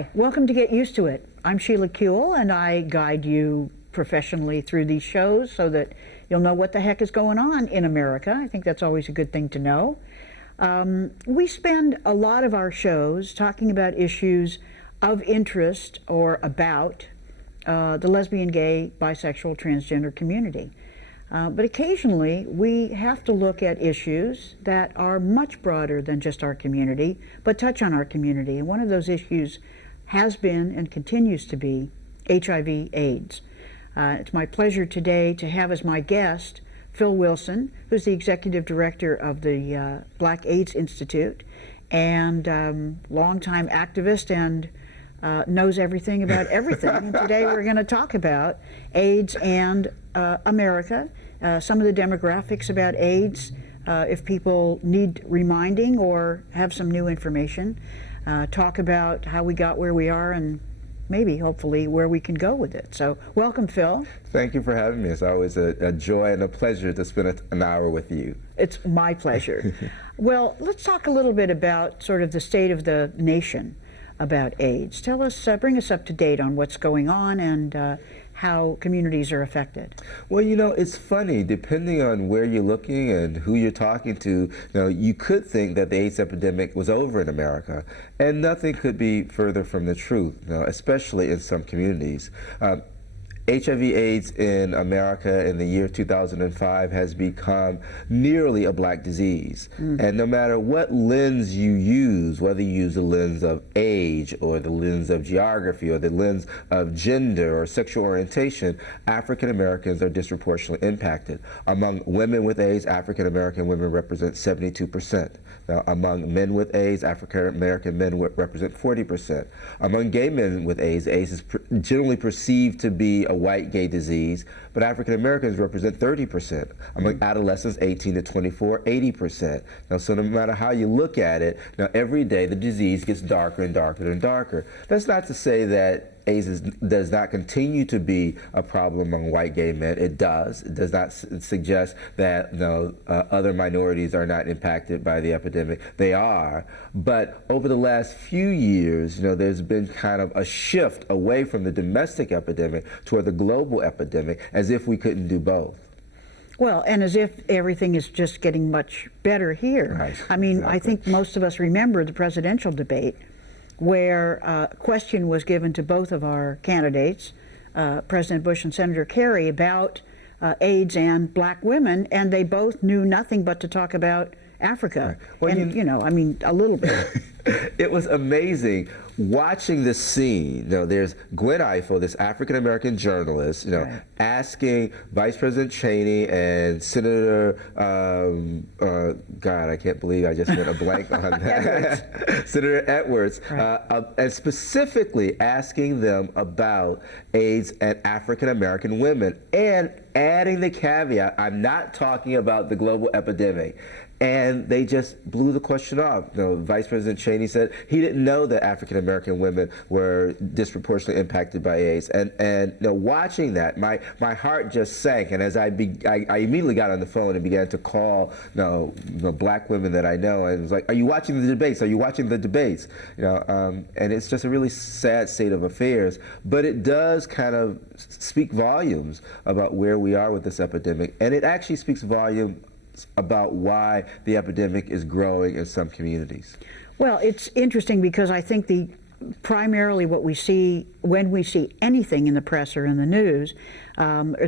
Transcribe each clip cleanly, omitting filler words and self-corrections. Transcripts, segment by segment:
Hi, welcome to Get Used to It. I'm Sheila Kuehl, and I guide you professionally through these shows so that you'll know what the heck is going on in America. I think that's always a good thing to know. We spend a lot of our shows talking about issues of interest or about the lesbian, gay, bisexual, transgender community. But occasionally we have to look at issues that are much broader than just our community, but touch on our community. And one of those issues has been and continues to be HIV AIDS. It's my pleasure today to have as my guest Phill Wilson, who's the executive director of the Black AIDS Institute and longtime activist and knows everything about everything. And today we're going to talk about AIDS and America, some of the demographics about AIDS, if people need reminding or have some new information, talk about how we got where we are and maybe, hopefully, where we can go with it. So welcome, Phill. Thank you for having me. It's always a joy and a pleasure to spend an hour with you. It's my pleasure. Well, let's talk a little bit about sort of the state of the nation about AIDS. Tell us, bring us up to date on what's going on and how communities are affected. Well, you know, it's funny, depending on where you're looking and who you're talking to, you could think that the AIDS epidemic was over in America, and nothing could be further from the truth, especially in some communities. HIV/AIDS in America in the year 2005 has become nearly a black disease. And no matter what lens you use, whether you use the lens of age or the lens of geography or the lens of gender or sexual orientation, African Americans are disproportionately impacted. Among women with AIDS, African American women represent 72%. Now, among men with AIDS, African American men represent 40%. Among gay men with AIDS, AIDS is generally perceived to be a white gay disease, but African Americans represent 30%. Among adolescents 18 to 24, 80%. Now, so no matter how you look at it, now every day the disease gets darker and darker and darker. That's not to say that AIDS does not continue to be a problem among white gay men. It does. It does not suggest that other minorities are not impacted by the epidemic. They are. But over the last few years, there's been kind of a shift away from the domestic epidemic toward the global epidemic, as if we couldn't do both. Well, and as if everything is just getting much better here. Right. I mean, Exactly. I think most of us remember the presidential debate where a question was given to both of our candidates, President Bush and Senator Kerry, about AIDS and black women, and they both knew nothing but to talk about Africa. Right. Well, and, I mean, a little bit. It was amazing watching this scene. There's Gwen Ifill, this African-American journalist, Right. asking Vice President Cheney and Senator, God, I can't believe I just went a blank on that. Senator Edwards, Right. and specifically asking them about AIDS and African-American women, and adding the caveat, I'm not talking about the global epidemic. And they just blew the question off. Vice President Cheney said he didn't know that African American women were disproportionately impacted by AIDS. And watching that, my heart just sank. And as I immediately got on the phone and began to call black women that I know, and was like, "Are you watching the debates? Are you watching the debates?" And it's just a really sad state of affairs. But it does kind of speak volumes about where we are with this epidemic, and it actually speaks volumes about why the epidemic is growing in some communities. Well, it's interesting because I think primarily what we see when we see anything in the press or in the news,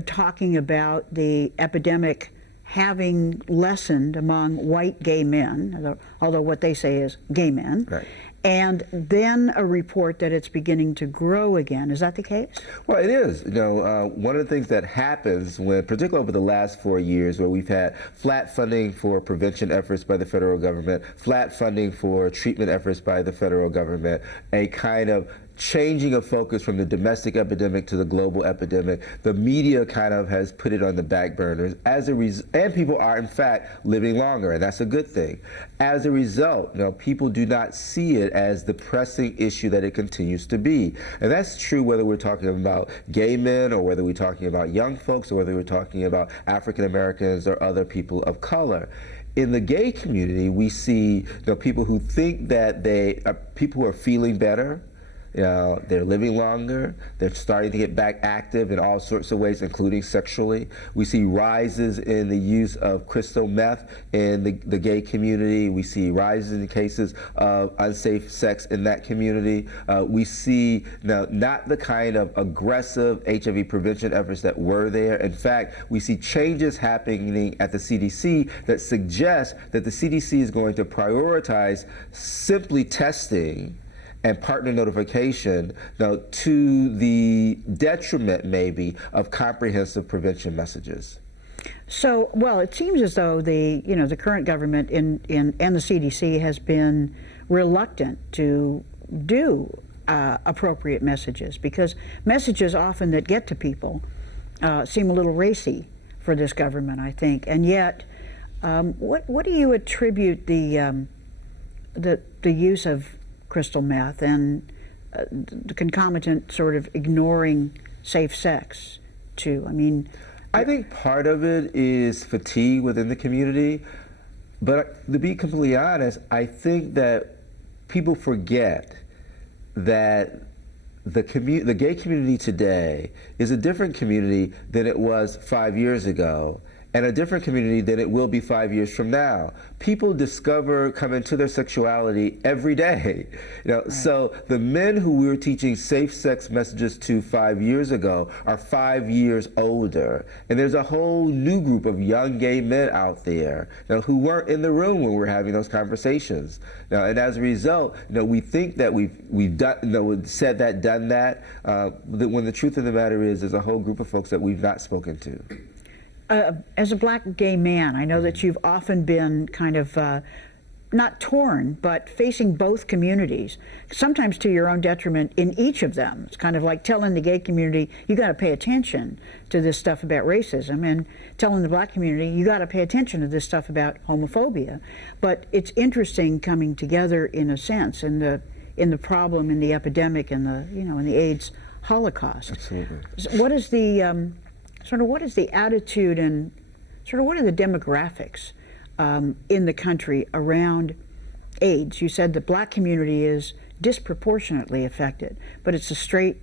talking about the epidemic having lessened among white gay men, although what they say is gay men. Right. And then a report that it's beginning to grow again. Is that the case? Well, it is. One of the things that happens particularly over the last 4 years, where we've had flat funding for prevention efforts by the federal government, flat funding for treatment efforts by the federal government, a kind of changing of focus from the domestic epidemic to the global epidemic. The media kind of has put it on the back burners and people are in fact living longer, and that's a good thing. As a result, people do not see it as the pressing issue that it continues to be. And that's true whether we're talking about gay men or whether we're talking about young folks or whether we're talking about African Americans or other people of color. In the gay community, we see people who think that people who are feeling better, You know, they're living longer. They're starting to get back active in all sorts of ways, including sexually. We see rises in the use of crystal meth in the gay community. We see rises in cases of unsafe sex in that community. We see now not the kind of aggressive HIV prevention efforts that were there. In fact, we see changes happening at the CDC that suggest that the CDC is going to prioritize simply testing and partner notification, now, to the detriment maybe of comprehensive prevention messages. So, well, it seems as though the current government and the CDC has been reluctant to do appropriate messages, because messages often that get to people seem a little racy for this government, I think. And yet, what do you attribute the use of crystal meth and the concomitant sort of ignoring safe sex to? I mean, I think part of it is fatigue within the community, but to be completely honest, I think that people forget that the gay community today is a different community than it was 5 years ago, and a different community than it will be 5 years from now. People come into their sexuality every day. Right. So the men who we were teaching safe sex messages to 5 years ago are 5 years older. And there's a whole new group of young gay men out there who weren't in the room when we were having those conversations. And as a result, we think that we've done, said that, done that, when the truth of the matter is there's a whole group of folks that we've not spoken to. As a black gay man, I know that you've often been kind of not torn, but facing both communities, sometimes to your own detriment in each of them. It's kind of like telling the gay community, you got to pay attention to this stuff about racism, and telling the black community, you got to pay attention to this stuff about homophobia. But it's interesting coming together in a sense in the problem, in the epidemic, in the AIDS Holocaust. Absolutely. What is the what is the attitude and what are the demographics in the country around AIDS? You said the black community is disproportionately affected, but it's the straight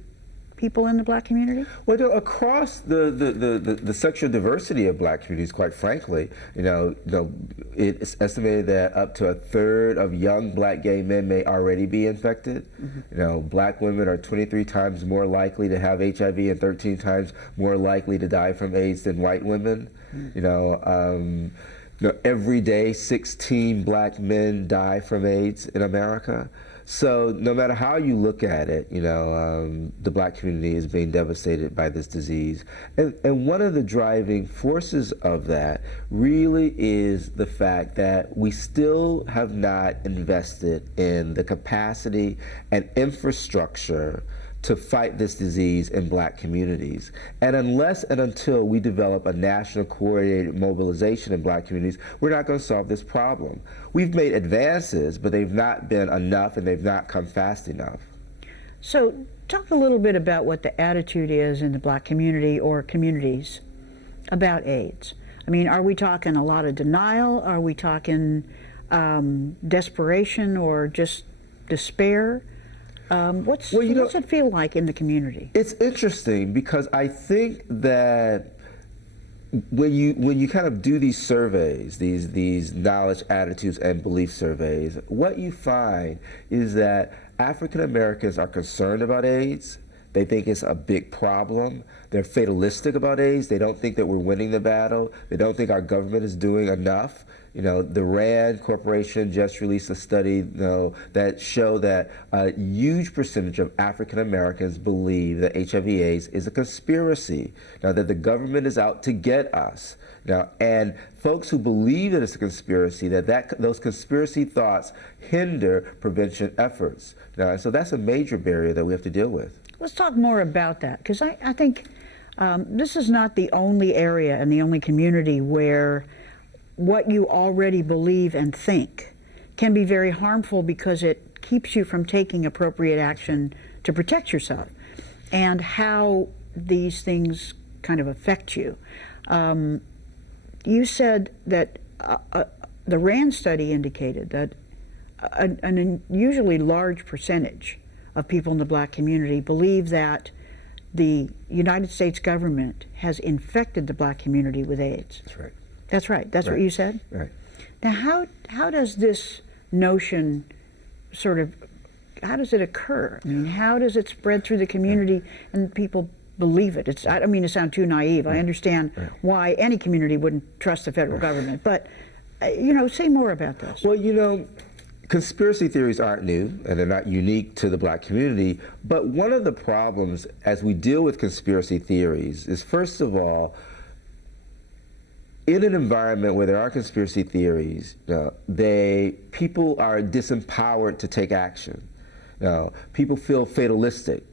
people in the black community? Well, across the sexual diversity of black communities, quite frankly, it's estimated that up to a third of young black gay men may already be infected. Mm-hmm. Black women are 23 times more likely to have HIV and 13 times more likely to die from AIDS than white women. Mm-hmm. Every day 16 black men die from AIDS in America. So no matter how you look at it, the black community is being devastated by this disease. And one of the driving forces of that really is the fact that we still have not invested in the capacity and infrastructure to fight this disease in black communities. And unless and until we develop a national coordinated mobilization in black communities, we're not going to solve this problem. We've made advances, but they've not been enough and they've not come fast enough. So talk a little bit about what the attitude is in the black community or communities about AIDS. I mean, are we talking a lot of denial? Are we talking desperation or just despair? What's it feel like in the community? It's interesting because I think that when you kind of do these surveys, these knowledge, attitudes, and belief surveys, what you find is that African Americans are concerned about AIDS. They think it's a big problem. They're fatalistic about AIDS. They don't think that we're winning the battle. They don't think our government is doing enough. The RAND Corporation just released a study that showed that a huge percentage of African Americans believe that HIV/AIDS is a conspiracy. Now, that the government is out to get us. Now, and folks who believe that it's a conspiracy, those conspiracy thoughts hinder prevention efforts. Now, so that's a major barrier that we have to deal with. Let's talk more about that, because I think this is not the only area and the only community where what you already believe and think can be very harmful because it keeps you from taking appropriate action to protect yourself, and how these things kind of affect you. You said that the RAND study indicated that an unusually large percentage of people in the black community believe that the United States government has infected the black community with AIDS. That's right. That's right. That's Right. what you said? Right. Now, how does this notion sort of, how does it occur? I mean, how does it spread through the community and people believe it? I don't mean to sound too naive. I understand why any community wouldn't trust the federal government, but, you know, say more about this. Well, you know, conspiracy theories aren't new, and they're not unique to the black community, but one of the problems as we deal with conspiracy theories is, first of all, in an environment where there are conspiracy theories, people are disempowered to take action. People feel fatalistic.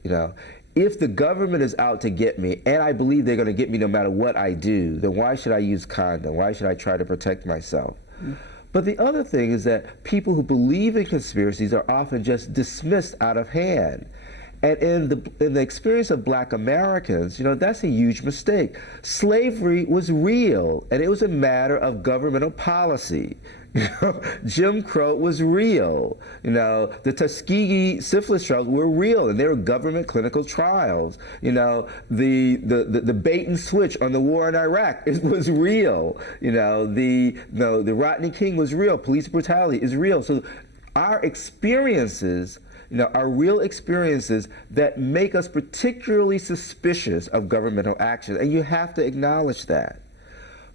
If the government is out to get me, and I believe they're going to get me no matter what I do, then why should I use condom? Why should I try to protect myself? But the other thing is that people who believe in conspiracies are often just dismissed out of hand. And in the experience of black Americans, that's a huge mistake. Slavery was real, and it was a matter of governmental policy. Jim Crow was real. The Tuskegee syphilis trials were real, and they were government clinical trials. The bait and switch on the war in Iraq was real. The Rodney King was real. Police brutality is real. So our experiences are real experiences that make us particularly suspicious of governmental action, and you have to acknowledge that.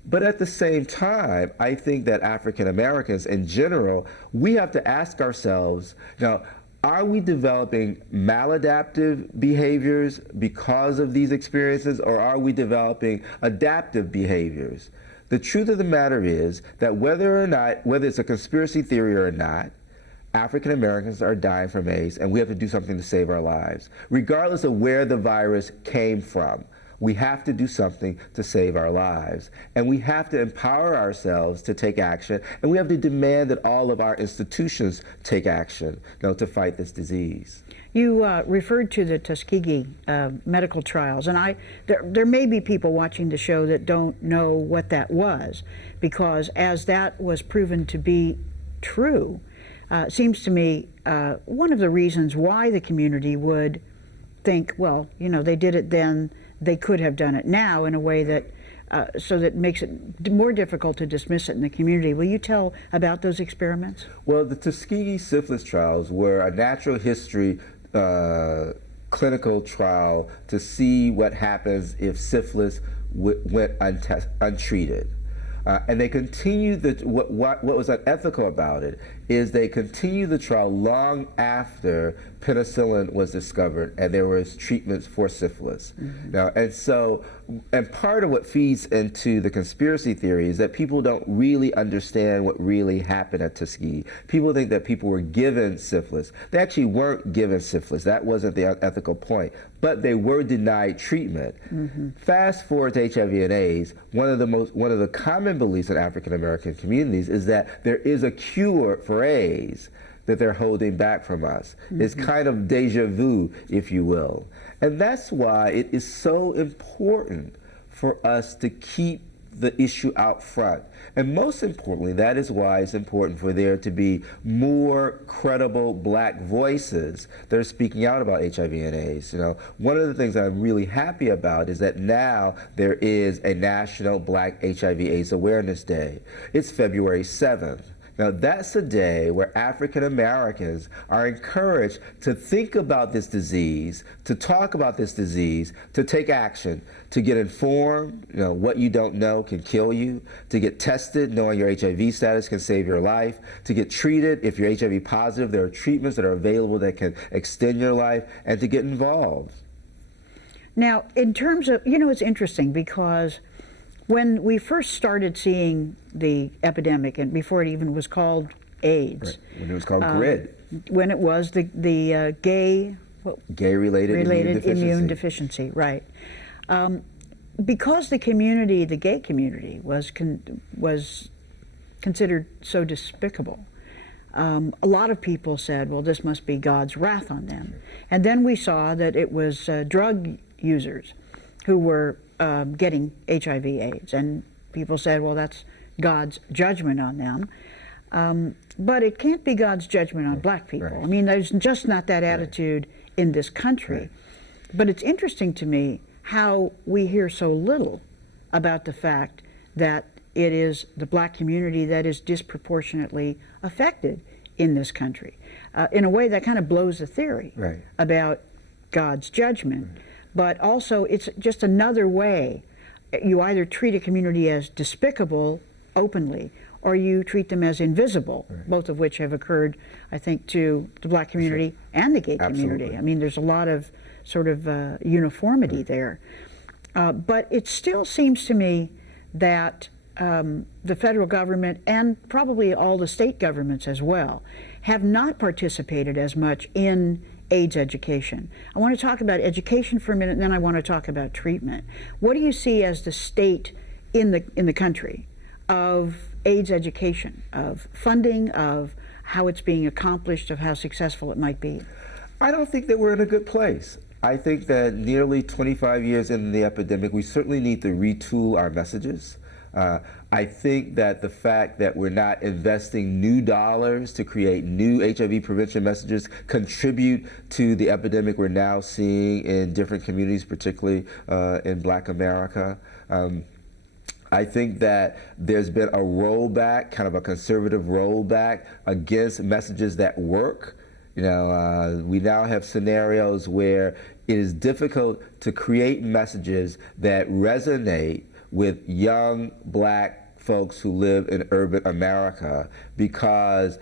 But at the same time, I think that African Americans in general, we have to ask ourselves, are we developing maladaptive behaviors because of these experiences, or are we developing adaptive behaviors? The truth of the matter is that whether it's a conspiracy theory or not, African Americans are dying from AIDS, and we have to do something to save our lives. Regardless of where the virus came from, we have to do something to save our lives. And we have to empower ourselves to take action, and we have to demand that all of our institutions take action to fight this disease. You referred to the Tuskegee medical trials, and there may be people watching the show that don't know what that was, because as that was proven to be true, seems to me one of the reasons why the community would think, well, they did it then, they could have done it now, in a way that so that makes it more difficult to dismiss it in the community. Will you tell about those experiments? Well, the Tuskegee syphilis trials were a natural history clinical trial to see what happens if syphilis went untreated. And they continued what was unethical about it is they continued the trial long after penicillin was discovered and there was treatments for syphilis. And part of what feeds into the conspiracy theory is that people don't really understand what really happened at Tuskegee. People think that people were given syphilis. They actually weren't given syphilis. That wasn't the unethical point. But they were denied treatment. Fast forward to HIV and AIDS, one of the common beliefs in African American communities is that there is a cure for AIDS that they're holding back from us. It's kind of deja vu, if you will. And that's why it is so important for us to keep the issue out front. And most importantly, that is why it's important for there to be more credible black voices that are speaking out about HIV and AIDS. One of the things I'm really happy about is that now there is a National Black HIV/AIDS Awareness Day. It's February 7th. Now, that's a day where African Americans are encouraged to think about this disease, to talk about this disease, to take action, to get informed. What you don't know can kill you, to get tested, knowing your HIV status can save your life, to get treated. If you're HIV positive, there are treatments that are available that can extend your life, and to get involved. Now, in terms of, it's interesting because when we first started seeing the epidemic, and before it even was called AIDS, right. When it was called GRID, when it was the gay-related immune deficiency, right? Because the gay community, was considered so despicable. A lot of people said, well, this must be God's wrath on them. And then we saw that it was drug users who were getting HIV/AIDS, and people said, well, that's God's judgment on them. But it can't be God's judgment on black people. Right. I mean, there's just not that attitude in this country. Right. But it's interesting to me how we hear so little about the fact that it is the black community that is disproportionately affected in this country. In a way that kind of blows the theory about God's judgment. But also it's just another way. You either treat a community as despicable openly, or you treat them as invisible, both of which have occurred, I think, to the black community and the gay community. I mean, there's a lot of sort of uniformity there. But it still seems to me that the federal government, and probably all the state governments as well, have not participated as much in AIDS education. I want to talk about education for a minute, and then I want to talk about treatment. What do you see as the state in the country of AIDS education, of funding, of how it's being accomplished, of how successful it might be? I don't think that we're in a good place. I think that nearly 25 years into the epidemic, we certainly need to retool our messages. I think that the fact that we're not investing new dollars to create new HIV prevention messages contribute to the epidemic we're now seeing in different communities, particularly in Black America. I think that there's been a rollback, kind of a conservative rollback against messages that work. You know, we now have scenarios where it is difficult to create messages that resonate with young black folks who live in urban America, because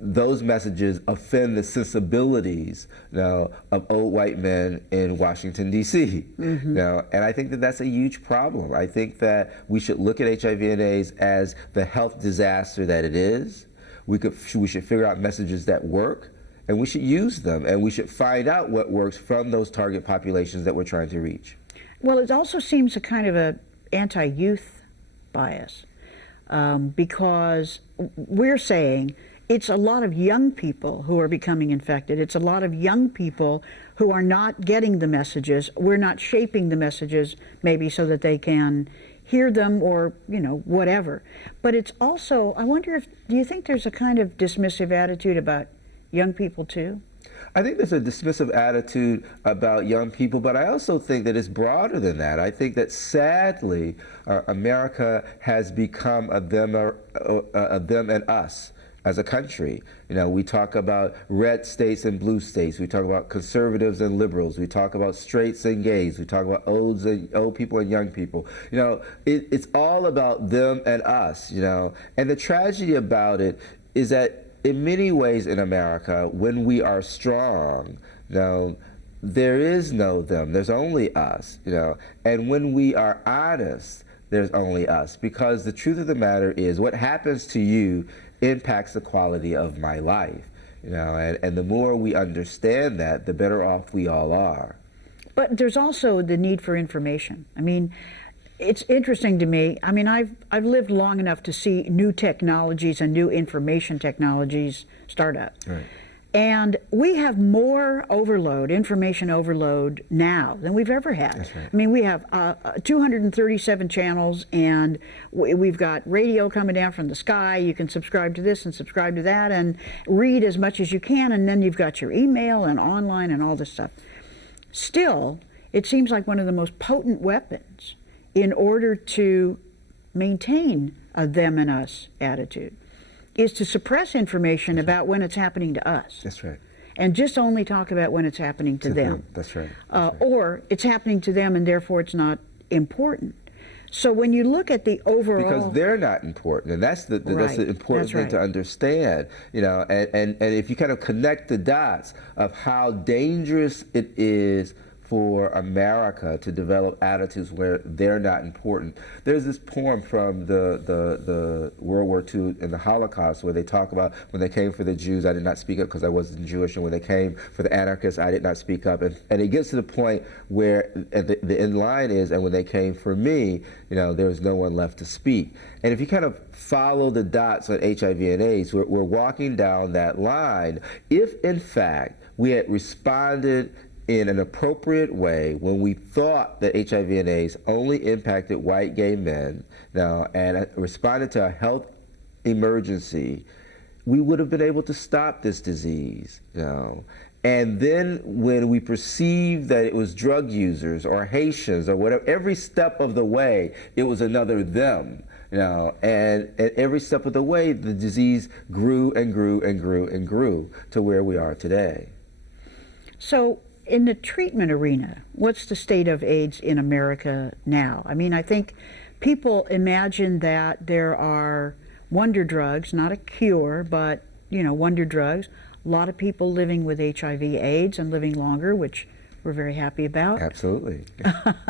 those messages offend the sensibilities, you know, of old white men in Washington, D.C. You know, and I think that that's a huge problem. I think that we should look at HIV and AIDS as the health disaster that it is. We should figure out messages that work, and we should use them, and we should find out what works from those target populations that we're trying to reach. Well, it also seems a kind of a anti-youth bias, because we're saying it's a lot of young people who are becoming infected. It's a lot of young people who are not getting the messages. We're not shaping the messages maybe so that they can hear them, or, you know, whatever. But it's also, I wonder do you think there's a kind of dismissive attitude about young people too? I think there's a dismissive attitude about young people, but I also think that it's broader than that. I think that sadly, America has become a them and us as a country. You know, we talk about red states and blue states. We talk about conservatives and liberals. We talk about straights and gays. We talk about old people and young people. You know, it's all about them and us, you know. And the tragedy about it is that in many ways in America, when we are strong, you know, there is no them, there's only us, you know. And when we are honest, there's only us. Because the truth of the matter is, what happens to you impacts the quality of my life, you know. And the more we understand that, the better off we all are. But there's also the need for information. I mean, it's interesting to me. I mean, I've lived long enough to see new technologies and new information technologies start up. Right. And we have more overload, information overload now than we've ever had. That's right. I mean, we have 237 channels, and we've got radio coming down from the sky. You can subscribe to this and subscribe to that and read as much as you can, and then you've got your email and online and all this stuff. Still, it seems like one of the most potent weapons in order to maintain a them and us attitude is to suppress information about when it's happening to us. That's right. And just only talk about when it's happening to them. That's right. Or it's happening to them and therefore it's not important. So when you look at the overall... Because they're not important, and that's the important thing to understand. You know, and if you kind of connect the dots of how dangerous it is for America to develop attitudes where they're not important. There's this poem from the World War II and the Holocaust where they talk about when they came for the Jews, I did not speak up because I wasn't Jewish, and when they came for the anarchists, I did not speak up. And it gets to the point where the end line is, and when they came for me, you know, there was no one left to speak. And if you kind of follow the dots on HIV and AIDS, we're walking down that line. If, in fact, we had responded in an appropriate way when we thought that HIV and AIDS only impacted white gay men, now, and responded to a health emergency, we would have been able to stop this disease, you know. And then when we perceived that it was drug users or Haitians or whatever, every step of the way, it was another them, you know. And at every step of the way, the disease grew and grew and grew and grew to where we are today. So in the treatment arena, what's the state of AIDS in America now? I mean, I think people imagine that there are wonder drugs, not a cure, but, you know, wonder drugs. A lot of people living with HIV/AIDS and living longer, which we're very happy about. Absolutely.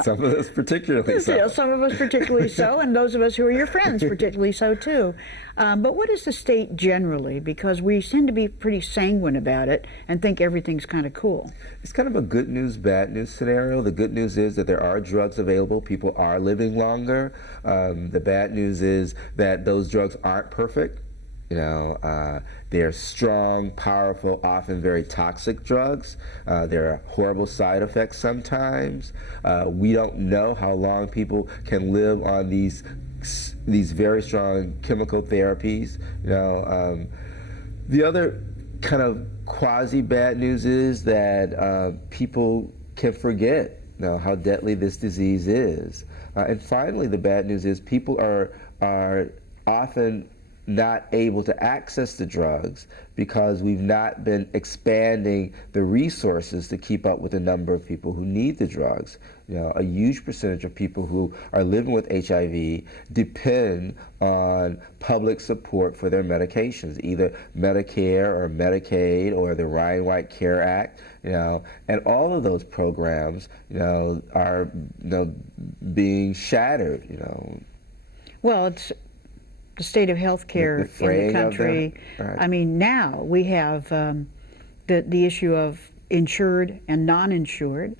Some of us particularly so. Yeah, some of us particularly so, and those of us who are your friends particularly so too. But what is the state generally? Because we tend to be pretty sanguine about it and think everything's kind of cool. It's kind of a good news, bad news scenario. The good news is that there are drugs available. People are living longer. The bad news is that those drugs aren't perfect. You know, they're strong, powerful, often very toxic drugs. There are horrible side effects sometimes. We don't know how long people can live on these very strong chemical therapies. You know, the other kind of quasi-bad news is that people can forget, you know, how deadly this disease is. And finally, the bad news is people are often not able to access the drugs because we've not been expanding the resources to keep up with the number of people who need the drugs. You know, a huge percentage of people who are living with HIV depend on public support for their medications, either Medicare or Medicaid or the Ryan White Care Act, you know, and all of those programs, you know, are, you know, being shattered, you know. Well, it's the state of health care in the country. Right. I mean, now we have the issue of insured and non-insured.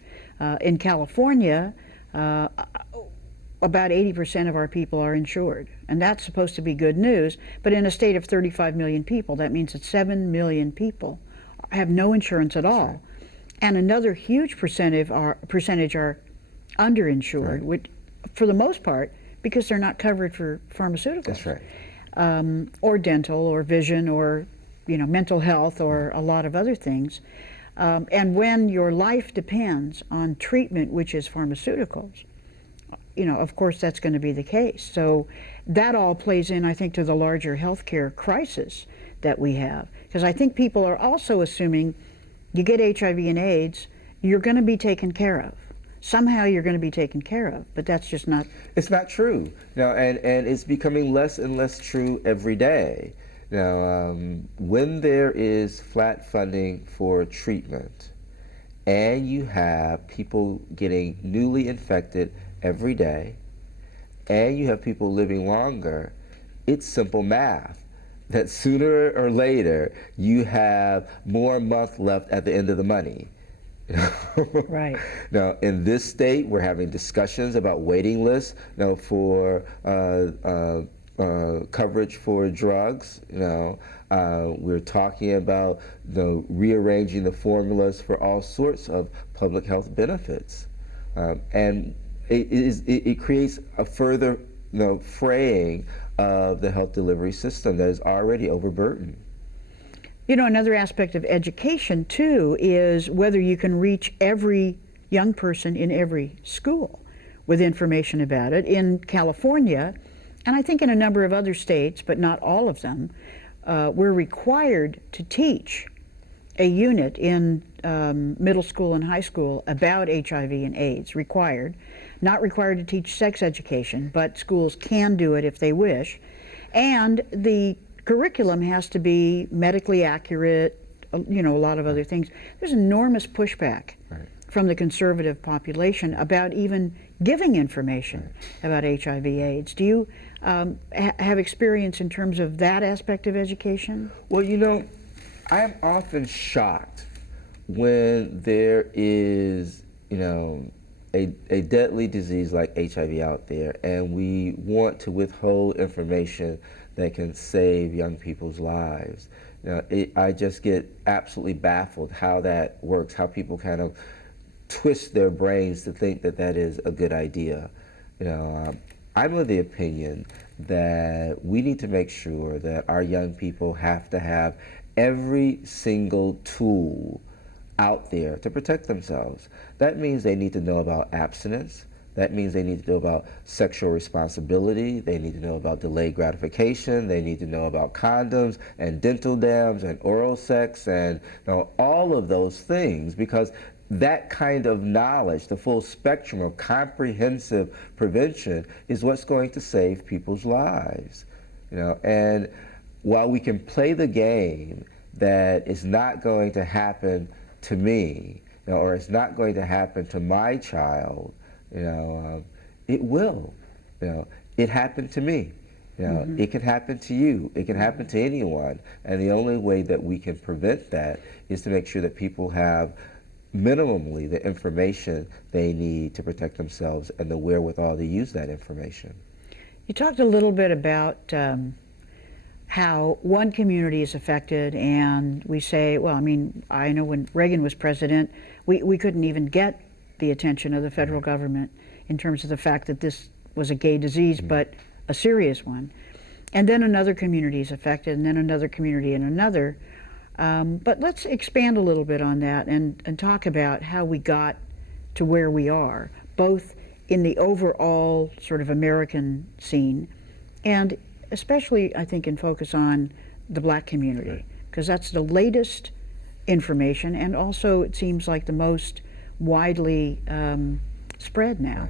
In California, about 80% of our people are insured, and that's supposed to be good news. But in a state of 35 million people, that means that 7 million people have no insurance at all. Right. And another huge percentage are underinsured, Right. which, for the most part, because they're not covered for pharmaceuticals. That's right. Or dental or vision or, you know, mental health or a lot of other things. And when your life depends on treatment, which is pharmaceuticals, you know, of course that's going to be the case. So that all plays in, I think, to the larger healthcare crisis that we have. Because I think people are also assuming you get HIV and AIDS, you're going to be taken care of. Somehow you're going to be taken care of, but that's just not. It's not true. Now, and it's becoming less and less true every day. Now, when there is flat funding for treatment, and you have people getting newly infected every day, and you have people living longer, it's simple math that sooner or later you have more month left at the end of the money. Right. Now, in this state, we're having discussions about waiting lists, you know, for coverage for drugs. You know, we're talking about, you know, rearranging the formulas for all sorts of public health benefits, and it creates a further, you know, fraying of the health delivery system that is already overburdened. You know, another aspect of education, too, is whether you can reach every young person in every school with information about it. In California, and I think in a number of other states, but not all of them, we're required to teach a unit in middle school and high school about HIV and AIDS. Required. Not required to teach sex education, but schools can do it if they wish. And the curriculum has to be medically accurate, you know, a lot of other things. There's enormous pushback from the conservative population about even giving information about HIV/AIDS. Do you have experience in terms of that aspect of education? Well, you know, I am often shocked when there is, you know, a deadly disease like HIV out there, and we want to withhold information that can save young people's lives. You know, I just get absolutely baffled how that works, how people kind of twist their brains to think that that is a good idea. You know, I'm of the opinion that we need to make sure that our young people have to have every single tool out there to protect themselves. That means they need to know about abstinence. That means they need to know about sexual responsibility. They need to know about delayed gratification. They need to know about condoms and dental dams and oral sex and all of those things, because that kind of knowledge, the full spectrum of comprehensive prevention, is what's going to save people's lives. And while we can play the game that it's not going to happen to me, or it's not going to happen to my child, it will. It happened to me. It can happen to you. It can happen to anyone. And the only way that we can prevent that is to make sure that people have minimally the information they need to protect themselves and the wherewithal to use that information. You talked a little bit about how one community is affected, and we say, well, I mean, I know when Reagan was president, we couldn't even get the attention of the federal government in terms of the fact that this was a gay disease, but a serious one. And then another community is affected, and then another community and another. But let's expand a little bit on that and talk about how we got to where we are, both in the overall sort of American scene, and especially, I think, in focus on the Black community, because that's the latest information, and also it seems like the most widely spread now.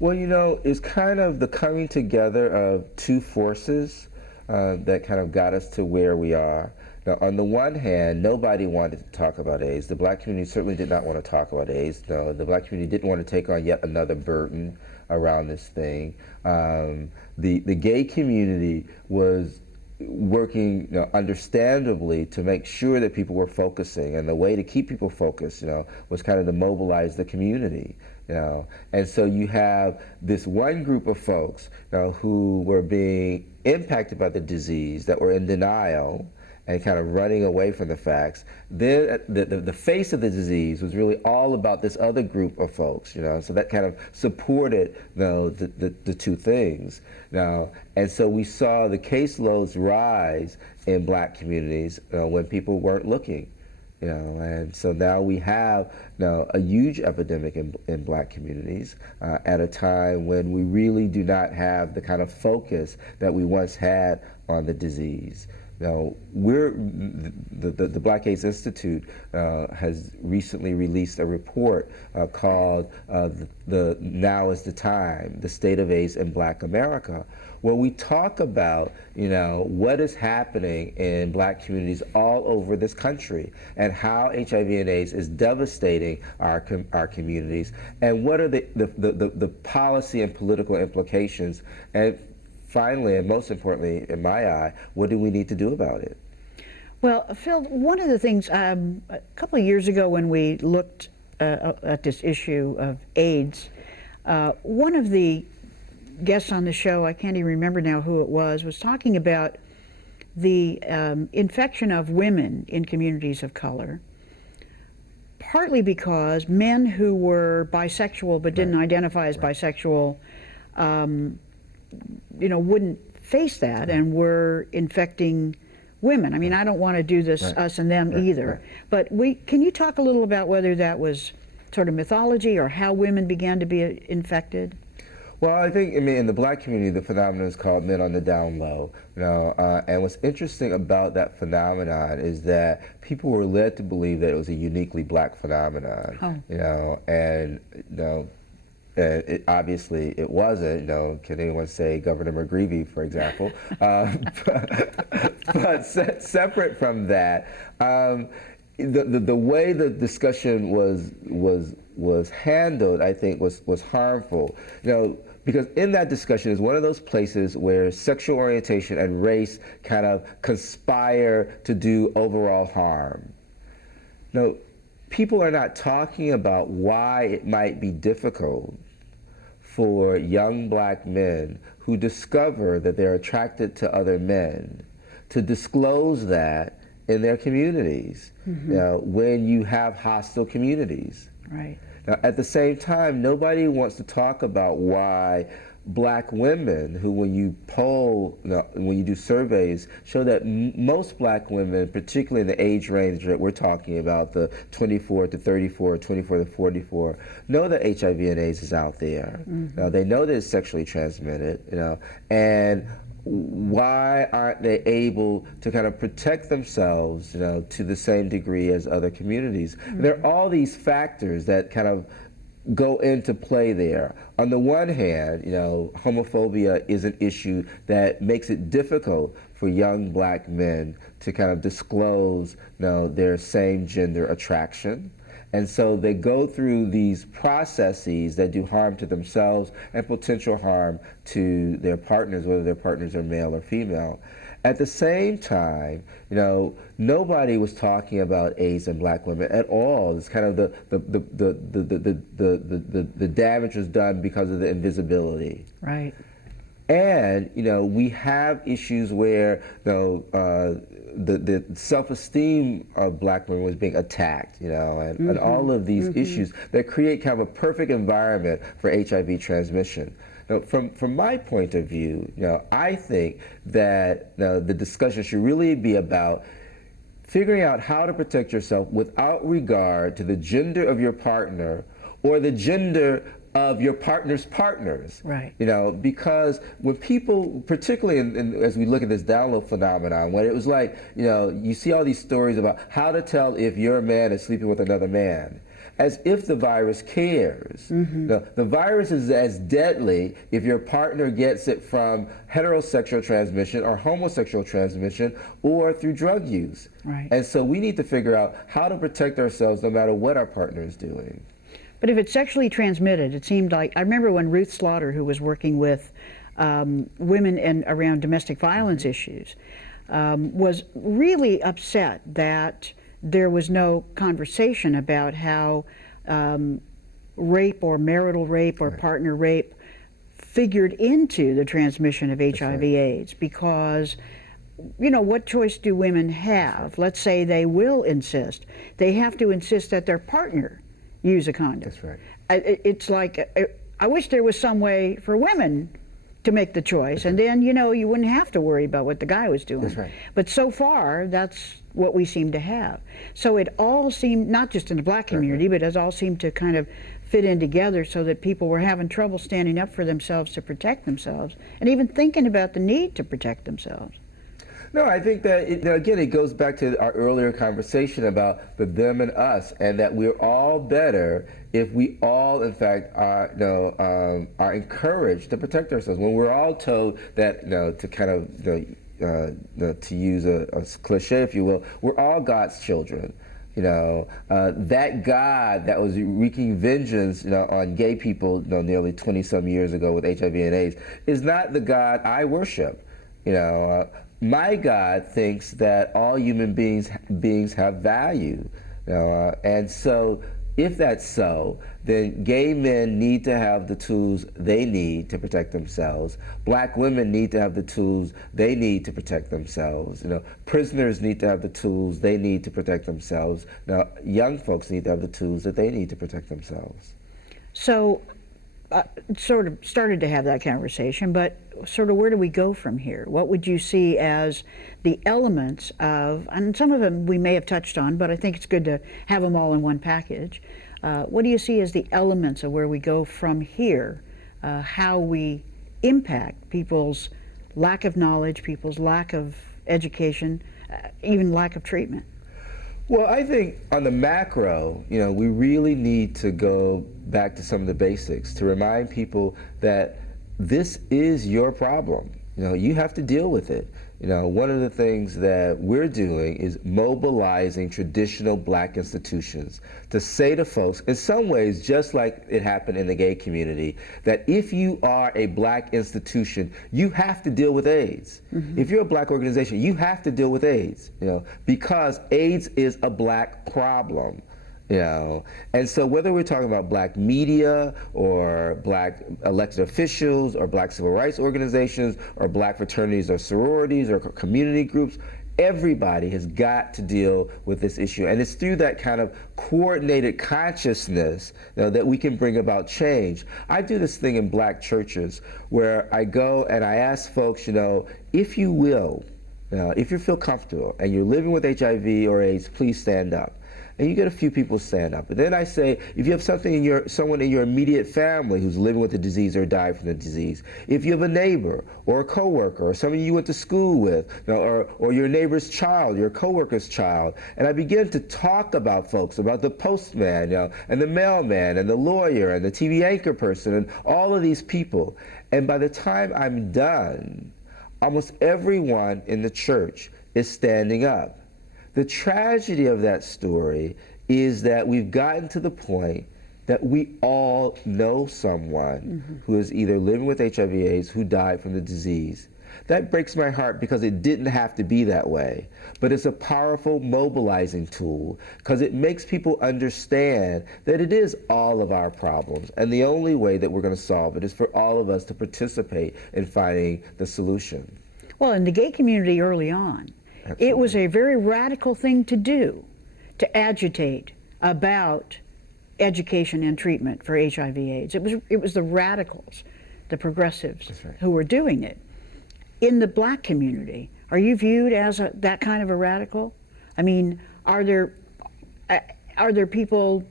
Right. Well, it's kind of the coming together of two forces that kind of got us to where we are. Now, on the one hand, nobody wanted to talk about AIDS. The Black community certainly did not want to talk about AIDS. No, the Black community didn't want to take on yet another burden around this thing. The gay community was working understandably to make sure that people were focusing, and the way to keep people focused was kind of to mobilize the community. And so you have this one group of folks who were being impacted by the disease, that were in denial and kind of running away from the facts. Then the face of the disease was really all about this other group of folks, so that kind of supported the two things. And so we saw the caseloads rise in Black communities when people weren't looking. And so now we have a huge epidemic in Black communities at a time when we really do not have the kind of focus that we once had on the disease. Now, the Black AIDS Institute has recently released a report called the Now is the Time, the State of AIDS in Black America, where we talk about what is happening in Black communities all over this country, and how HIV and AIDS is devastating our communities, and what are the policy and political implications, and finally, and most importantly, in my eye, what do we need to do about it? Well, Phill, one of the things, a couple of years ago when we looked at this issue of AIDS, one of the guests on the show, I can't even remember now who it was talking about the infection of women in communities of color, partly because men who were bisexual but didn't identify as bisexual wouldn't face that and were infecting women. I mean, I don't want to do this us and them either. But can you talk a little about whether that was sort of mythology or how women began to be infected? Well, I think, in the Black community, the phenomenon is called men on the down low. And what's interesting about that phenomenon is that people were led to believe that it was a uniquely Black phenomenon. And obviously it wasn't. Can anyone say Governor McGreevey, for example? But separate from that, the way the discussion was handled, I think, was harmful. Because in that discussion is one of those places where sexual orientation and race kind of conspire to do overall harm. People are not talking about why it might be difficult for young Black men who discover that they're attracted to other men to disclose that in their communities when you have hostile communities. Right. Now, at the same time, nobody wants to talk about why black women who, when you poll, when you do surveys, show that most black women, particularly in the age range that we're talking about, the 24 to 34, 24 to 44, know that HIV and AIDS is out there. Now, they know that it's sexually transmitted, and why aren't they able to kind of protect themselves, to the same degree as other communities? There are all these factors that kind of go into play there. On the one hand, homophobia is an issue that makes it difficult for young black men to kind of disclose, their same gender attraction. And so they go through these processes that do harm to themselves and potential harm to their partners, whether their partners are male or female. At the same time, nobody was talking about AIDS in black women at all. It's kind of the damage was done because of the invisibility. Right. And we have issues where the self-esteem of black women was being attacked, and all of these issues that create kind of a perfect environment for HIV transmission. Now, from my point of view, I think that the discussion should really be about figuring out how to protect yourself without regard to the gender of your partner or the gender of your partner's partners. Right. Because when people, particularly as we look at this download phenomenon, when it was like, you see all these stories about how to tell if your man is sleeping with another man, as if the virus cares. The virus is as deadly if your partner gets it from heterosexual transmission or homosexual transmission or through drug use. Right. And so we need to figure out how to protect ourselves no matter what our partner is doing. But if it's sexually transmitted, it seemed like, I remember when Ruth Slaughter, who was working with women around domestic violence issues, was really upset that there was no conversation about how rape or marital rape or partner rape figured into the transmission of HIV/AIDS, because what choice do women have? Let's say they will insist. They have to insist that their partner use a condom. That's right. It's like, I wish there was some way for women to make the choice, and then, you wouldn't have to worry about what the guy was doing. That's right. But so far, that's what we seem to have. So it all seemed, not just in the black community, but it all seemed to kind of fit in together so that people were having trouble standing up for themselves to protect themselves, and even thinking about the need to protect themselves. No, I think that, again, it goes back to our earlier conversation about the them and us, and that we're all better if we all, in fact, are encouraged to protect ourselves. When we're all told that, to kind of, to use a cliche, if you will, we're all God's children. That God that was wreaking vengeance, on gay people, nearly 20-some years ago with HIV and AIDS, is not the God I worship. My God thinks that all human beings have value, and so if that's so, then gay men need to have the tools they need to protect themselves. Black women need to have the tools they need to protect themselves. Prisoners need to have the tools they need to protect themselves. Now, young folks need to have the tools that they need to protect themselves. So, sort of started to have that conversation, but sort of where do we go from here? What would you see as the elements of, and some of them we may have touched on, but I think it's good to have them all in one package. What do you see as the elements of where we go from here, how we impact people's lack of knowledge, people's lack of education, even lack of treatment? Well, I think on the macro, we really need to go back to some of the basics to remind people that this is your problem. You have to deal with it. One of the things that we're doing is mobilizing traditional black institutions to say to folks, in some ways, just like it happened in the gay community, that if you are a black institution, you have to deal with AIDS. If you're a black organization, you have to deal with AIDS, because AIDS is a black problem. And so whether we're talking about black media or black elected officials or black civil rights organizations or black fraternities or sororities or community groups, Everybody has got to deal with this issue, and it's through that kind of coordinated consciousness, that we can bring about change. I do this thing in black churches where I go and I ask folks, if you will, if you feel comfortable and you're living with HIV or AIDS, please stand up. And you get a few people stand up. And then I say, if you have someone in your immediate family who's living with the disease or died from the disease, if you have a neighbor or a coworker or someone you went to school with, or your neighbor's child, your coworker's child, and I begin to talk about folks, about the postman, and the mailman, and the lawyer, and the TV anchor person, and all of these people. And by the time I'm done, almost everyone in the church is standing up. The tragedy of that story is that we've gotten to the point that we all know someone who is either living with HIV/AIDS who died from the disease. That breaks my heart because it didn't have to be that way. But it's a powerful mobilizing tool because it makes people understand that it is all of our problems. And the only way that we're going to solve it is for all of us to participate in finding the solution. Well, in the gay community early on, absolutely, it was a very radical thing to do, to agitate about education and treatment for HIV/AIDS. It was the radicals, the progressives, right, who were doing it. In the black community, are you viewed as that kind of a radical? I mean, are there people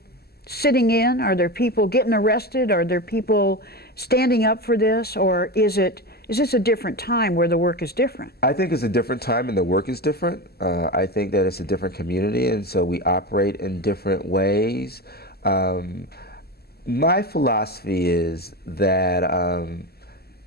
sitting in? Are there people getting arrested? Are there people standing up for this? Or is this a different time where the work is different? I think it's a different time and the work is different. I think that it's a different community, and so we operate in different ways. My philosophy is that,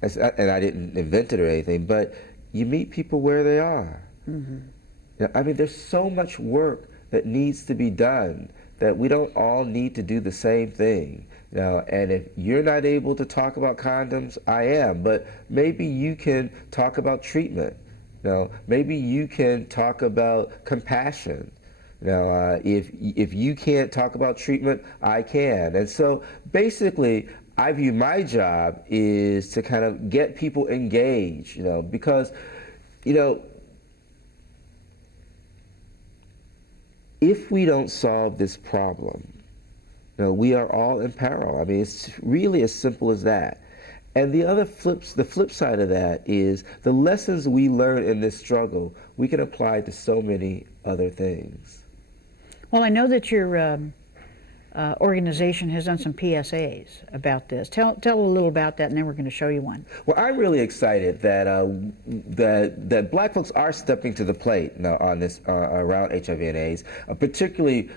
and I didn't invent it or anything, but you meet people where they are. I mean, there's so much work that needs to be done that we don't all need to do the same thing. And if you're not able to talk about condoms, I am, but maybe you can talk about treatment. Maybe you can talk about compassion. If you can't talk about treatment, I can. And so basically, I view my job is to kind of get people engaged, because, if we don't solve this problem, we are all in peril. I mean, it's really as simple as that. And the flip side of that is the lessons we learn in this struggle, we can apply to so many other things. Well, I know that your organization has done some PSAs about this. Tell a little about that, and then we're going to show you one. Well, I'm really excited that that black folks are stepping to the plate now on this around HIV and AIDS, particularly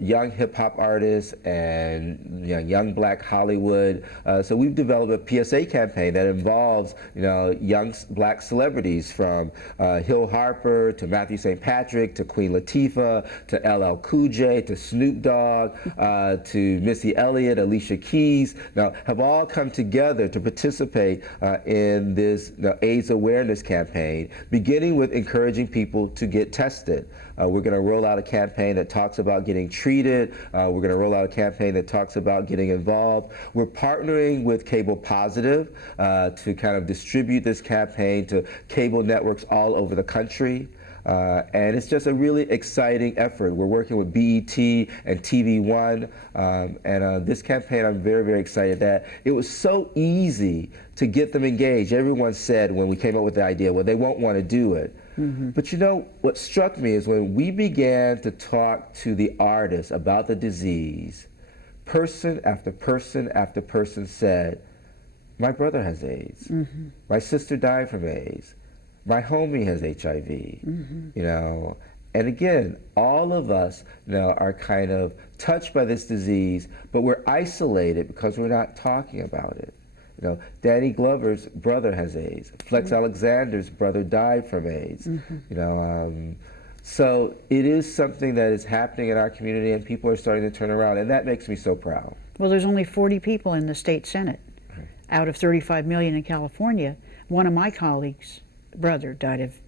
young hip hop artists and young black Hollywood. So we've developed a PSA campaign that involves young black celebrities from Hill Harper to Matthew St. Patrick to Queen Latifah to LL Cool J to Snoop Dogg. To Missy Elliott, Alicia Keys, have all come together to participate in this AIDS awareness campaign, beginning with encouraging people to get tested. We're going to roll out a campaign that talks about getting treated. We're going to roll out a campaign that talks about getting involved. We're partnering with Cable Positive to kind of distribute this campaign to cable networks all over the country. And it's just a really exciting effort. We're working with BET and TV One, and this campaign, I'm very, very excited that it was so easy to get them engaged. Everyone said when we came up with the idea, well, they won't want to do it. But what struck me is when we began to talk to the artists about the disease, person after person after person said, my brother has AIDS, my sister died from AIDS, my homie has HIV, and again, all of us are kind of touched by this disease, but we're isolated because we're not talking about it. Danny Glover's brother has AIDS. Flex Alexander's brother died from AIDS. So it is something that is happening in our community, and people are starting to turn around, and that makes me so proud. Well, there's only 40 people in the state Senate out of 35 million in California. One of my colleagues' brother died of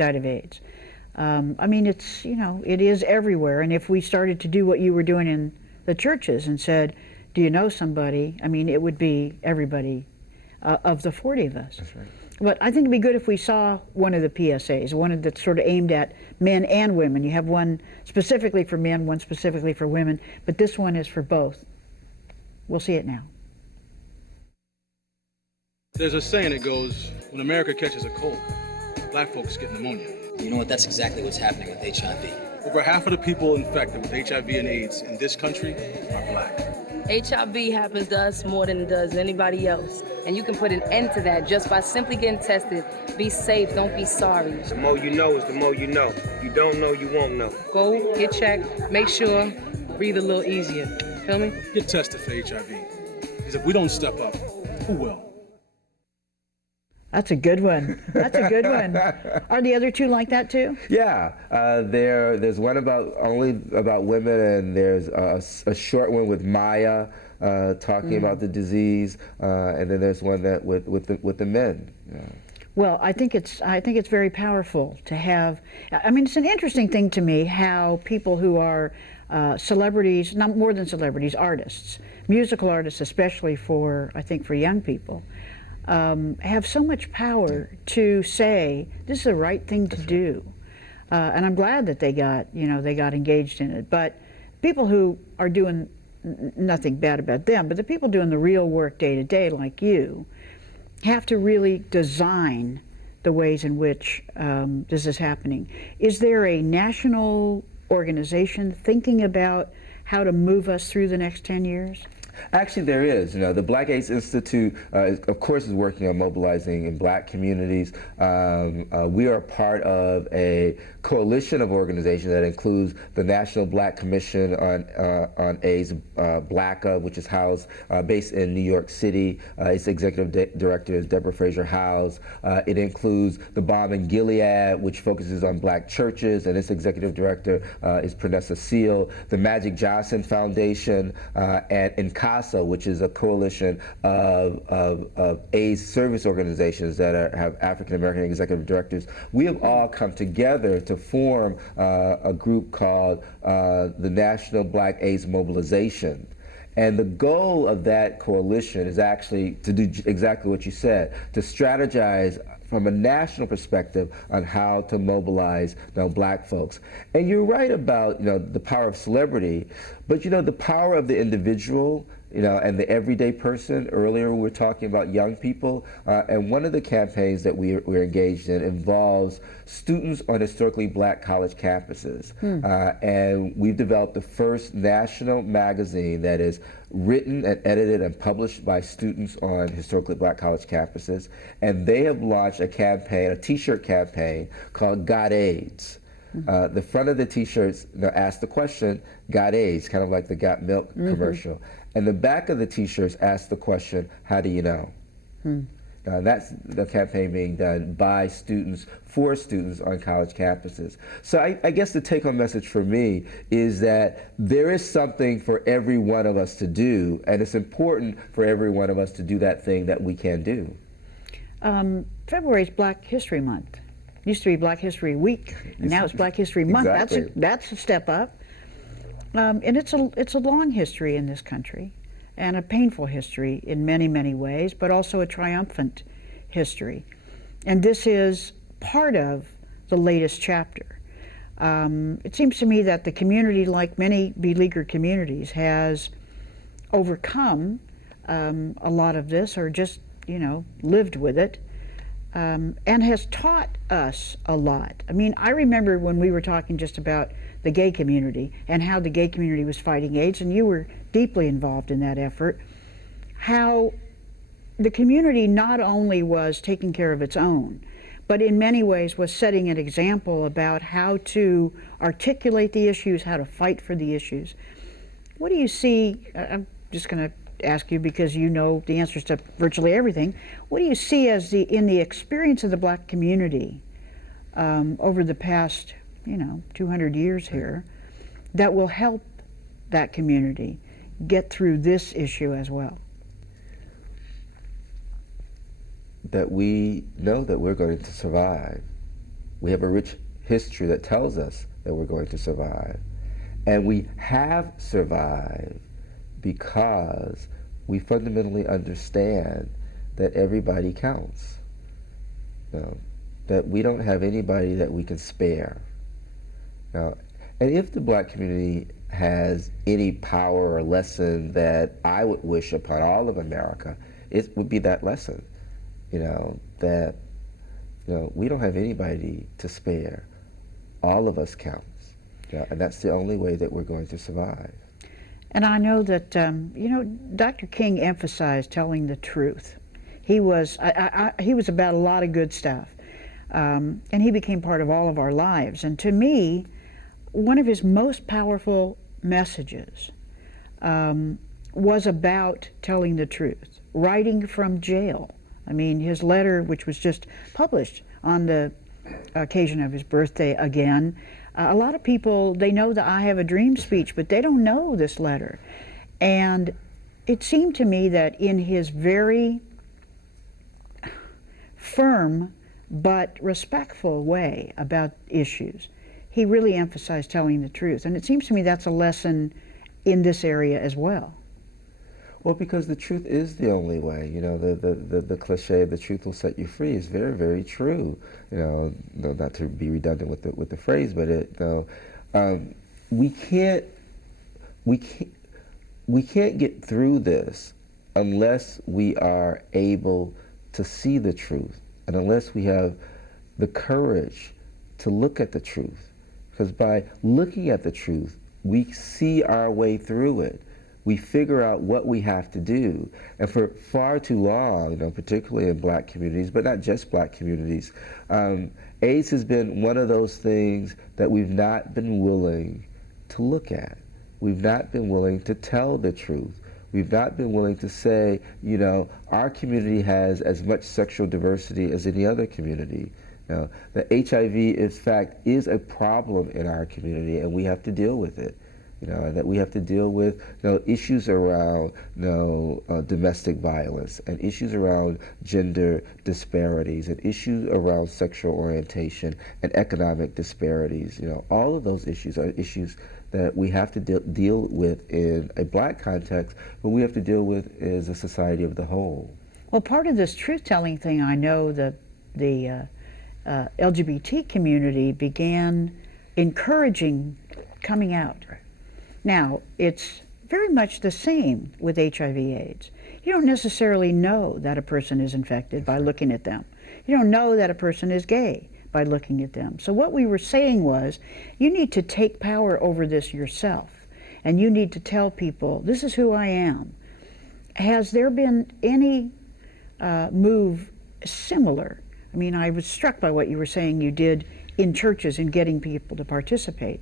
AIDS. I mean, it is everywhere. And if we started to do what you were doing in the churches and said, "Do you know somebody?" I mean, it would be everybody of the 40 of us. That's right. But I think it'd be good if we saw one of the PSAs, one that's sort of aimed at men and women. You have one specifically for men, one specifically for women, but this one is for both. We'll see it now. There's a saying that goes, when America catches a cold, black folks get pneumonia. You know what? That's exactly what's happening with HIV. Over half of the people infected with HIV and AIDS in this country are black. HIV happens to us more than it does anybody else. And you can put an end to that just by simply getting tested. Be safe, don't be sorry. The more you know is the more you know. If you don't know, you won't know. Go, get checked, make sure, breathe a little easier. Feel me? Get tested for HIV. Because if we don't step up, who will? That's a good one. That's a good one. Are the other two like that too? Yeah, there's one only about women, and there's a short one with Maya talking about the disease, and then there's one that with the men. Yeah. Well, I think it's very powerful to have. I mean, it's an interesting thing to me how people who are celebrities, not more than celebrities, artists, musical artists, especially I think for young people, have so much power to say this is the right thing to do, and I'm glad that they got engaged in it. But people who are doing nothing bad about them, but the people doing the real work day to day, like you, have to really design the ways in which this is happening. Is there a national organization thinking about how to move us through the next 10 years? Actually, there is. The Black AIDS Institute, of course, is working on mobilizing in black communities. We are part of a coalition of organizations that includes the National Black Commission on AIDS, BLACA, which is based in New York City. Its executive director is Deborah Fraser Howes. It includes the Balm in Gilead, which focuses on black churches, and its executive director is Pernessa Seal. The Magic Johnson Foundation, and CASA, which is a coalition of AIDS service organizations that have African American executive directors. We have all come together to form a group called the National Black AIDS Mobilization. And the goal of that coalition is actually to do exactly what you said, to strategize from a national perspective on how to mobilize black folks. And you're right about the power of celebrity, but the power of the individual, and the everyday person. Earlier we were talking about young people, and one of the campaigns that we're engaged in involves students on historically black college campuses. And we've developed the first national magazine that is written and edited and published by students on historically black college campuses. And they have launched a campaign, a t-shirt campaign called Got AIDS. The front of the t-shirts ask the question, got AIDS, kind of like the Got Milk commercial. And the back of the t-shirts ask the question, how do you know? That's the campaign being done by students, for students on college campuses. So I guess the take-home message for me is that there is something for every one of us to do, and it's important for every one of us to do that thing that we can do. February is Black History Month. Used to be Black History Week, and now it's Black History Month. Exactly. That's a step up. And it's a long history in this country, and a painful history in many, many ways, but also a triumphant history. And this is part of the latest chapter. It seems to me that the community, like many beleaguered communities, has overcome a lot of this, or just, lived with it. And has taught us a lot. I mean, I remember when we were talking just about the gay community and how the gay community was fighting AIDS, and you were deeply involved in that effort, how the community not only was taking care of its own, but in many ways was setting an example about how to articulate the issues, how to fight for the issues. What do you see, I'm just going to ask you because you know the answers to virtually everything. What do you see as in the experience of the black community over the past 200 years here that will help that community get through this issue as well? That we know that we're going to survive. We have a rich history that tells us that we're going to survive. And we have survived because we fundamentally understand that everybody counts. that we don't have anybody that we can spare. And if the black community has any power or lesson that I would wish upon all of America, it would be that lesson, that we don't have anybody to spare. All of us counts, and that's the only way that we're going to survive. And I know that, Dr. King emphasized telling the truth. He was about a lot of good stuff, and he became part of all of our lives. And to me, one of his most powerful messages was about telling the truth, writing from jail. I mean, his letter, which was just published on the occasion of his birthday again, a lot of people, they know the I Have a Dream speech, but they don't know this letter. And it seemed to me that in his very firm but respectful way about issues, he really emphasized telling the truth. And it seems to me that's a lesson in this area as well. Well, because the truth is the only way. The cliche, the truth will set you free, is very, very true. Not to be redundant with the phrase, but we can't get through this unless we are able to see the truth, and unless we have the courage to look at the truth. Because by looking at the truth, we see our way through it. We figure out what we have to do. And for far too long, particularly in black communities, but not just black communities, AIDS has been one of those things that we've not been willing to look at. We've not been willing to tell the truth. We've not been willing to say, our community has as much sexual diversity as any other community. The HIV, in fact, is a problem in our community, and we have to deal with it. And that we have to deal with issues around domestic violence, and issues around gender disparities, and issues around sexual orientation and economic disparities. All of those issues are issues that we have to deal with in a black context, but we have to deal with as a society of the whole. Well, part of this truth-telling thing, I know that the LGBT community began encouraging coming out. Right. Now, it's very much the same with HIV/AIDS. You don't necessarily know that a person is infected by looking at them. You don't know that a person is gay by looking at them. So what we were saying was, you need to take power over this yourself, and you need to tell people, this is who I am. Has there been any move similar? I mean, I was struck by what you were saying you did in churches in getting people to participate.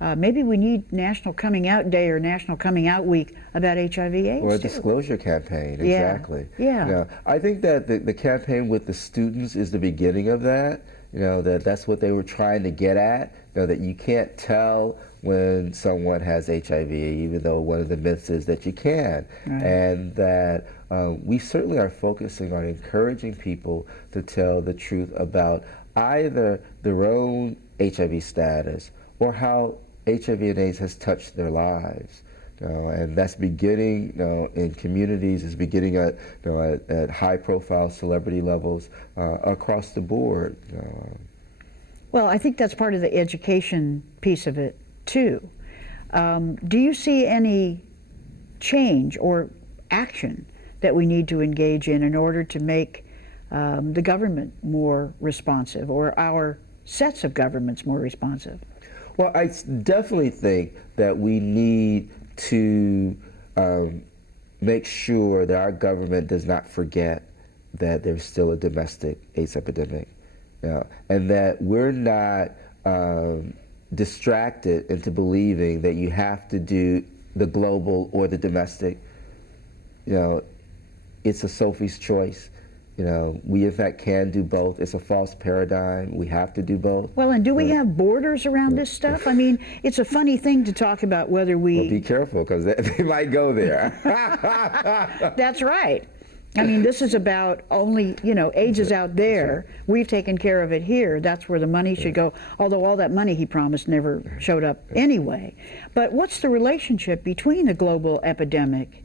Maybe we need National Coming Out Day or National Coming Out Week about HIV/AIDS. Or a too. disclosure campaign, exactly. Yeah. I think that the campaign with the students is the beginning of that. That's what they were trying to get at. That you can't tell when someone has HIV, even though one of the myths is that you can. Right. And that we certainly are focusing on encouraging people to tell the truth about either their own HIV status or how HIV and AIDS has touched their lives. And that's beginning in communities, it's beginning at high-profile celebrity levels across the board. Well, I think that's part of the education piece of it, too. Do you see any change or action that we need to engage in order to make the government more responsive, or our sets of governments more responsive? Well, I definitely think that we need to make sure that our government does not forget that there's still a domestic AIDS epidemic, and that we're not distracted into believing that you have to do the global or the domestic. It's a Sophie's choice. We in fact can do both. It's a false paradigm. We have to do both. Well, and do we have borders around this stuff? I mean, it's a funny thing to talk about whether we... Well, be careful, because they might go there. That's right. I mean, this is about only, AIDS is out there. We've taken care of it here. That's where the money should go, although all that money he promised never showed up anyway. But what's the relationship between the global epidemic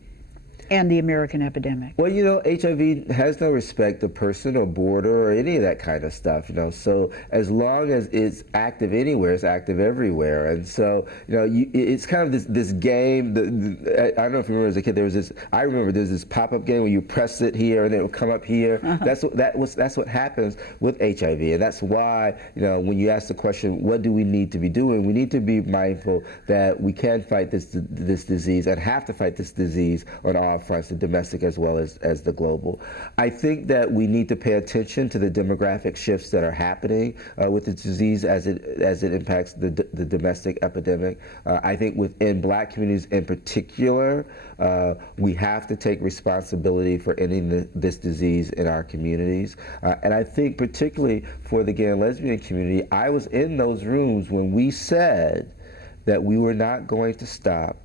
and the American epidemic? Well, you know, HIV has no respect of person or border or any of that kind of stuff, you know. So as long as it's active anywhere, it's active everywhere. And so, you know, it's kind of this game. I don't know if you remember as a kid, I remember there's this pop-up game where you press it here and then it will come up here. That's what happens with HIV. And that's why, you know, when you ask the question, what do we need to be doing? We need to be mindful that we can fight this disease and have to fight this disease on all fronts, the domestic as well as the global. I think that we need to pay attention to the demographic shifts that are happening with the disease as it impacts the domestic epidemic. I think within Black communities in particular, we have to take responsibility for ending this disease in our communities. And I think particularly for the gay and lesbian community, I was in those rooms when we said that we were not going to stop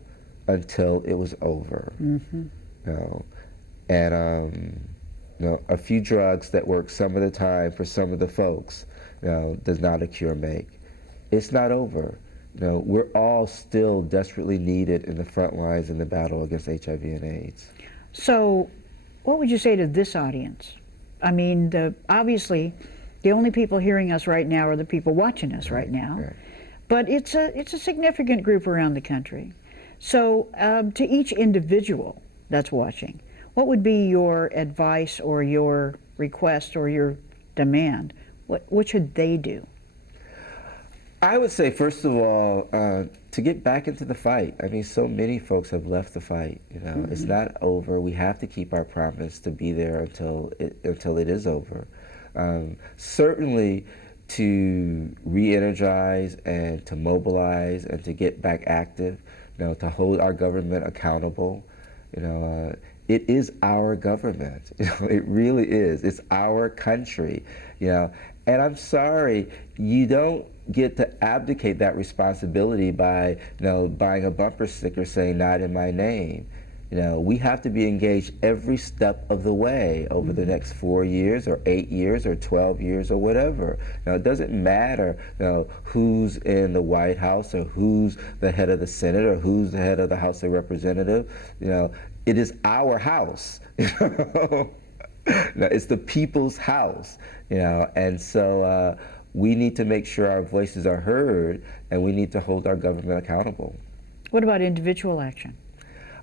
until it was over. You know, and you know, a few drugs that work some of the time for some of the folks, you know, does not a cure make. It's not over. You know, we're all still desperately needed in the front lines in the battle against HIV and AIDS. So, what would you say to this audience? I mean, obviously, the only people hearing us right now are the people watching us right now. Right. But it's a significant group around the country. So, to each individual that's watching, what would be your advice or your request or your demand? What should they do? I would say, first of all, to get back into the fight. I mean, so many folks have left the fight. You know, it's not over. We have to keep our promise to be there until it is over. Certainly, to re-energize and to mobilize and to get back active. You know, to hold our government accountable. You know, it is our government. You know, it really is. It's our country. You know, and I'm sorry, you don't get to abdicate that responsibility by, you know, buying a bumper sticker saying "not in my name." You know, we have to be engaged every step of the way over the next 4 years or 8 years or 12 years or whatever. Now, it doesn't matter, you know, who's in the White House or who's the head of the Senate or who's the head of the House of Representatives. You know, it is our house. You know? No, it's the people's house. You know, and so we need to make sure our voices are heard, and we need to hold our government accountable. What about individual action?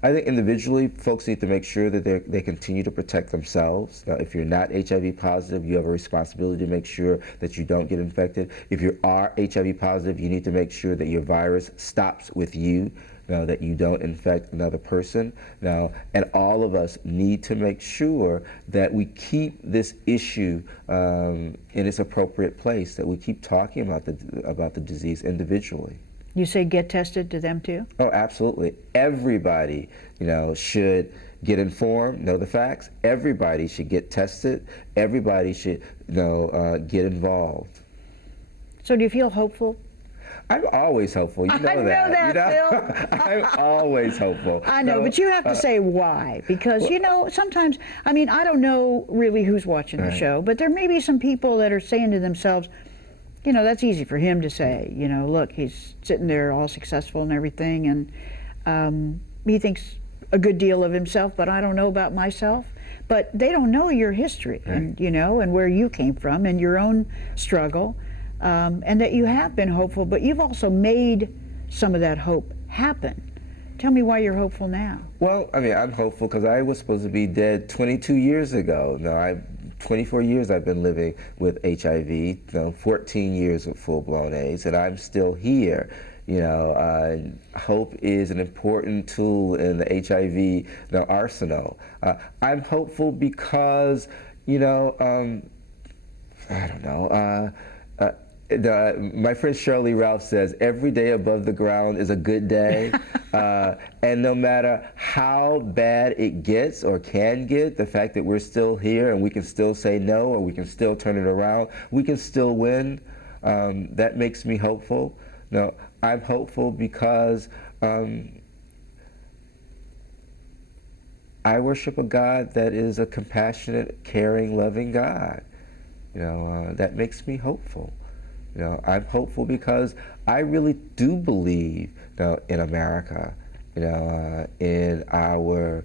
I think individually, folks need to make sure that they continue to protect themselves. Now, if you're not HIV positive, you have a responsibility to make sure that you don't get infected. If you are HIV positive, you need to make sure that your virus stops with you, that you don't infect another person. Now, and all of us need to make sure that we keep this issue in its appropriate place, that we keep talking about the disease individually. You say get tested to them too? Oh, absolutely. Everybody, you know, should get informed, know the facts. Everybody should get tested. Everybody should, you know, get involved. So do you feel hopeful? I'm always hopeful. You know I know that, you know? Phill. I'm always hopeful. I know, but you have to say why, because, you know, sometimes, I mean, I don't know really who's watching the show, but there may be some people that are saying to themselves, you know, that's easy for him to say. You know, look, he's sitting there all successful and everything, and he thinks a good deal of himself, but I don't know about myself. But they don't know your history, and, you know, and where you came from and your own struggle, and that you have been hopeful, but you've also made some of that hope happen. Tell me why you're hopeful now. Well, I mean, I'm hopeful because I was supposed to be dead 22 years ago. No, 24 years I've been living with HIV, you know, 14 years with full-blown AIDS, and I'm still here. You know, hope is an important tool in the HIV arsenal. I'm hopeful because, you know, I don't know, my friend Shirley Ralph says, every day above the ground is a good day. And no matter how bad it gets or can get, the fact that we're still here and we can still say no, or we can still turn it around, we can still win, that makes me hopeful. No, I'm hopeful because I worship a God that is a compassionate, caring, loving God. You know, that makes me hopeful. You know, I'm hopeful because I really do believe, you know, in America, in our,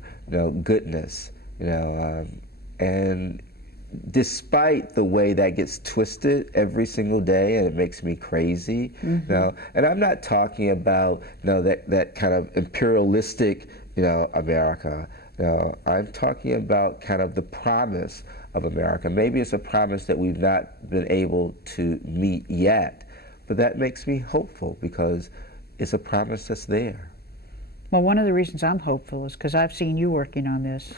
goodness, and despite the way that gets twisted every single day, and it makes me crazy. And I'm not talking about, that kind of imperialistic, America. I'm talking about kind of the promise of America. Maybe it's a promise that we've not been able to meet yet, but that makes me hopeful because it's a promise that's there. Well, one of the reasons I'm hopeful is because I've seen you working on this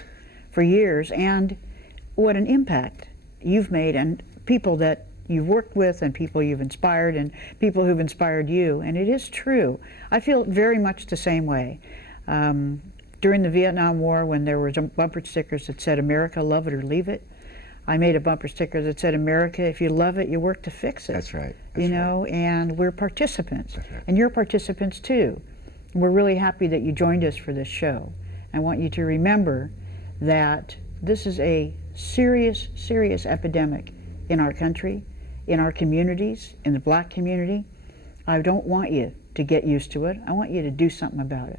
for years, and what an impact you've made, and people that you've worked with, and people you've inspired, and people who've inspired you. And it is true. I feel very much the same way. During the Vietnam War, when there were bumper stickers that said, "America, love it or leave it," I made a bumper sticker that said, "America, if you love it, you work to fix it." That's right. And we're participants. That's right. And you're participants too. We're really happy that you joined us for this show. I want you to remember that this is a serious, serious epidemic in our country, in our communities, in the Black community. I don't want you to get used to it. I want you to do something about it.